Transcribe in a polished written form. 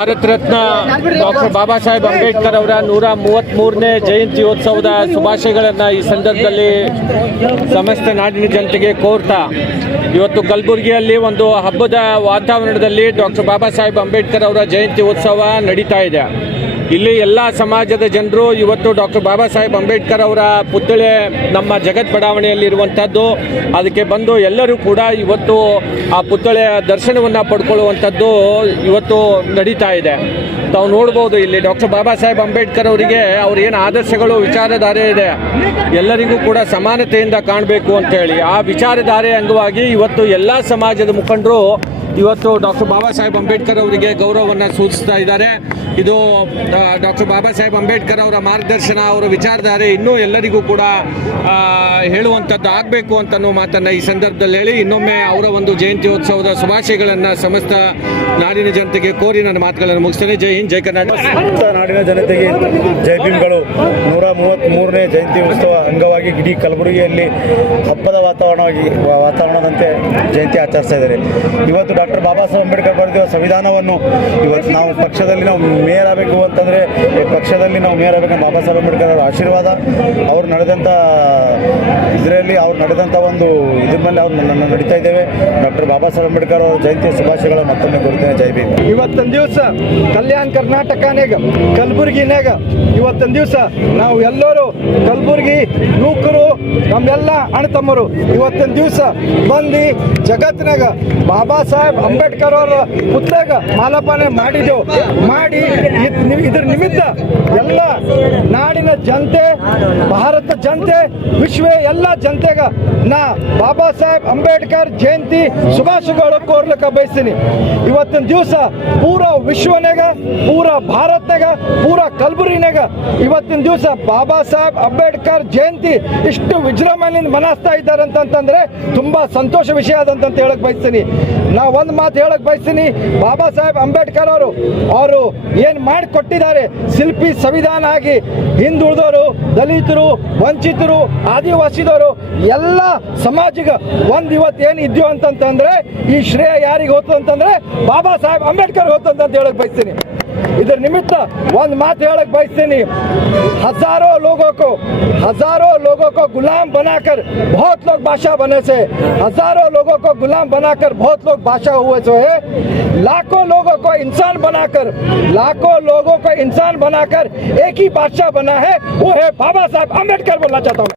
Bharat Ratna doctor Baba Saheb Ambedkar ಅವರ 133ನೇ ಜಯಂತ್ಯೋತ್ಸವದ ಶುಭಾಶಯಗಳನ್ನು ಈ ಸಂದರ್ಭದಲ್ಲಿ ಸಮಸ್ತ ನಾಡಿನ ಜನತೆಗೆ ಕೋರ್ತಾ ಇವತ್ತು ಕಲಬುರಗಿಯಲ್ಲಿ ಒಂದು ಹಬ್ಬದ ವಾತಾವರಣದಲ್ಲಿ ಡಾಕ್ಟರ್ ಬಾಬಾ ಸಾಹೇಬ್ ಅಂಬೇಡ್ಕರ್ ಅವರ ಜಯಂತ್ಯೋತ್ಸವ ನಡೀತಾ ಇದೆ. ಇಲ್ಲಿ ಎಲ್ಲ ಸಮಾಜದ ಜನರು ಇವತ್ತು ಡಾಕ್ಟರ್ ಬಾಬಾ ಸಾಹೇಬ್ ಅಂಬೇಡ್ಕರ್ ಅವರ ಪುತ್ಥಳಿ ನಮ್ಮ ಜಗತ್ ಬಡಾವಣೆಯಲ್ಲಿ ಇರುವಂಥದ್ದು, ಅದಕ್ಕೆ ಬಂದು ಎಲ್ಲರೂ ಕೂಡ ಇವತ್ತು ಆ ಪುತ್ಥಳಿಯ ದರ್ಶನವನ್ನು ಪಡ್ಕೊಳ್ಳುವಂಥದ್ದು ಇವತ್ತು ನಡೀತಾ ಇದೆ. ತಾವು ನೋಡ್ಬೋದು ಇಲ್ಲಿ ಡಾಕ್ಟರ್ ಬಾಬಾ ಸಾಹೇಬ್ ಅಂಬೇಡ್ಕರ್ ಅವರಿಗೆ ಅವ್ರ ಏನು ಆದರ್ಶಗಳು ವಿಚಾರಧಾರೆ ಇದೆ, ಎಲ್ಲರಿಗೂ ಕೂಡ ಸಮಾನತೆಯಿಂದ ಕಾಣಬೇಕು ಅಂತ ಹೇಳಿ ಆ ವಿಚಾರಧಾರೆ ಅಂಗವಾಗಿ ಇವತ್ತು ಎಲ್ಲ ಸಮಾಜದ ಮುಖಂಡರು ಇವತ್ತು ಡಾಕ್ಟರ್ ಬಾಬಾ ಸಾಹೇಬ್ ಅಂಬೇಡ್ಕರ್ ಅವರಿಗೆ ಗೌರವವನ್ನು ಸೂಚಿಸ್ತಾ ಇದ್ದಾರೆ. ಇದು ಡಾಕ್ಟರ್ ಬಾಬಾ ಸಾಹೇಬ್ ಅಂಬೇಡ್ಕರ್ ಅವರ ಮಾರ್ಗದರ್ಶನ, ಅವರ ವಿಚಾರಧಾರೆ ಇನ್ನೂ ಎಲ್ಲರಿಗೂ ಕೂಡ ಹೇಳುವಂಥದ್ದು ಆಗಬೇಕು ಅಂತನೋ ಮಾತನ್ನು ಈ ಸಂದರ್ಭದಲ್ಲಿ ಹೇಳಿ ಇನ್ನೊಮ್ಮೆ ಅವರ ಒಂದು ಜಯಂತ್ಯೋತ್ಸವದ ಶುಭಾಶಯಗಳನ್ನು ಸಮಸ್ತ ನಾಡಿನ ಜನತೆಗೆ ಕೋರಿ ನನ್ನ ಮಾತುಗಳನ್ನು ಮುಗಿಸ್ತೇನೆ. ಜೈ ಹಿಂದ್, ಜೈ ಕರ್ನಾಟಕ. ನಾಡಿನ ಜನತೆಗೆ ಜೈ ಭೀಮ್ಗಳು. 133ನೇ ಜಯಂತಿ ಉತ್ಸವ ಅಂಗವಾಗಿ ಇಡೀ ಕಲಬುರಗಿಯಲ್ಲಿ ಹಬ್ಬದ ವಾತಾವರಣದಂತೆ ಜಯಂತಿ ಆಚರಿಸ್ತಾ ಇದ್ದಾರೆ. ಇವತ್ತು ಡಾಕ್ಟರ್ ಬಾಬಾ ಸಾಹೇಬ್ ಅಂಬೇಡ್ಕರ್ ಬರೆದಿರುವ ಸಂವಿಧಾನವನ್ನು ಇವತ್ತು ನಾವು ಪಕ್ಷದಲ್ಲಿ ನಾವು ಮೇಯರ್ ಆಗಬೇಕು ಅಂತಂದರೆ ಪಕ್ಷದಲ್ಲಿ ನಾವು ಮೇಯರ್ ಆಗಬೇಕಂತ ಬಾಬಾ ಸಾಹೇಬ್ ಅಂಬೇಡ್ಕರ್ ಅವರ ಆಶೀರ್ವಾದ, ಅವ್ರು ನಡೆದಂಥ ಇದರಲ್ಲಿ ಅವ್ರು ನಡೆದಂಥ ಒಂದು ಇದ್ರ ಮೇಲೆ ಅವ್ರು ನಡೀತಾ ಇದ್ದೇವೆ. ಡಾಕ್ಟರ್ ಬಾಬಾ ಸಾಹೇಬ್ ಅಂಬೇಡ್ಕರ್ ಅವರ ಜಯಂತಿ ಶುಭಾಶಯಗಳು ಮತ್ತೊಮ್ಮೆ ಕೋರುತ್ತೇನೆ. ಜೈ ಭೀಮ್. ಇವತ್ತೊಂದು ದಿವಸ ಕಲ್ಯಾಣ ಕರ್ನಾಟಕನಾಗ ಕಲಬುರಗಿನಾಗ ಇವತ್ತೊಂದು ದಿವಸ ನಾವು ಎಲ್ಲರೂ ಕಲಬುರಗಿ ಯುವಕರು ನಮ್ಮೆಲ್ಲ ಅಣ್ಣತಮ್ಮರು ಇವತ್ತೊಂದು ದಿವಸ ಬಂದು ಜಗತ್ತಿನಾಗ ಬಾಬಾ ಸಾಹೇಬ್ ಅಂಬೇಡ್ಕರ್ ಅವರ ಪುಸ್ತಕ ಮಾಲಾರ್ಪಣೆ ಮಾಡಿದೆವು. ಮಾಡಿ ಇದ್ರ ನಿಮಿತ್ತ ಎಲ್ಲ ನಾಡಿನ ಜನತೆ, ಭಾರತ ಜನತೆ, ವಿಶ್ವ ಎಲ್ಲ ಜನತೆಗ ನಾ ಬಾಬಾ ಸಾಹೇಬ್ ಅಂಬೇಡ್ಕರ್ ಜಯಂತಿ ಶುಭಾಶಯಗಳು ಕೋರ್ಲಿಕ್ಕೆ ಬಯಸ್ತೀನಿ. ಇವತ್ತಿನ ದಿವಸ ಪೂರ ವಿಶ್ವನಾಗ, ಪೂರ ಭಾರತನಾಗ, ಪೂರ ಕಲಬುರಗಿನಾಗ ಇವತ್ತಿನ ದಿವಸ ಬಾಬಾ ಸಾಹೇಬ್ ಅಂಬೇಡ್ಕರ್ ಜಯಂತಿ ಇಷ್ಟು ವಿಜೃಂಭಣೆಯಿಂದ ಮನಾಸ್ತಾ ಇದ್ದಾರೆ ಅಂತಂದ್ರೆ ತುಂಬಾ ಸಂತೋಷ ವಿಷಯ ಅದಂತ ಹೇಳಕ್ ಬಯಸ್ತೀನಿ. ನಾ ಒಂದು ಮಾತು ಹೇಳಕ್ ಬಯಸ್ತೀನಿ, ಬಾಬಾ ಸಾಹೇಬ್ ಅಂಬೇಡ್ಕರ್ ಅವರು ಏನ್ ಮಾಡಿಕೊಟ್ಟಿದ್ದಾರೆ, ಶಿಲ್ಪಿ ಸಂವಿಧಾನ ಆಗಿ ಹಿಂದುಳಿದವರು, ದಲಿತರು, ವಂಚಿತರು, ಆದಿವಾಸಿದವರು ಎಲ್ಲ ಸಮಾಜಿಗೆ ಒಂದು ಇವತ್ತು ಏನು ಇದೆಯೋ ಅಂತಂದ್ರೆ ಈ ಶ್ರೇಯ ಯಾರಿಗೆ ಹೋತು ಅಂತಂದ್ರೆ ಬಾಬಾ ಸಾಹೇಬ್ ಅಂಬೇಡ್ಕರ್ ಹೋತು ಅಂತ ಹೇಳಕ್ ಬಯಸ್ತೀನಿ. इधर निमित्त वन मात हेळक बयस्ತೀನಿ, हजारों लोगों को गुलाम बनाकर बहुत लोग बादशाह बने से, हजारों लोगों को गुलाम बनाकर बहुत लोग बादशाह हुए जो है, लाखों लोगों को इंसान बनाकर एक ही बादशाह बना है, वो है बाबा साहब अंबेडकर बोलना चाहता हूँ।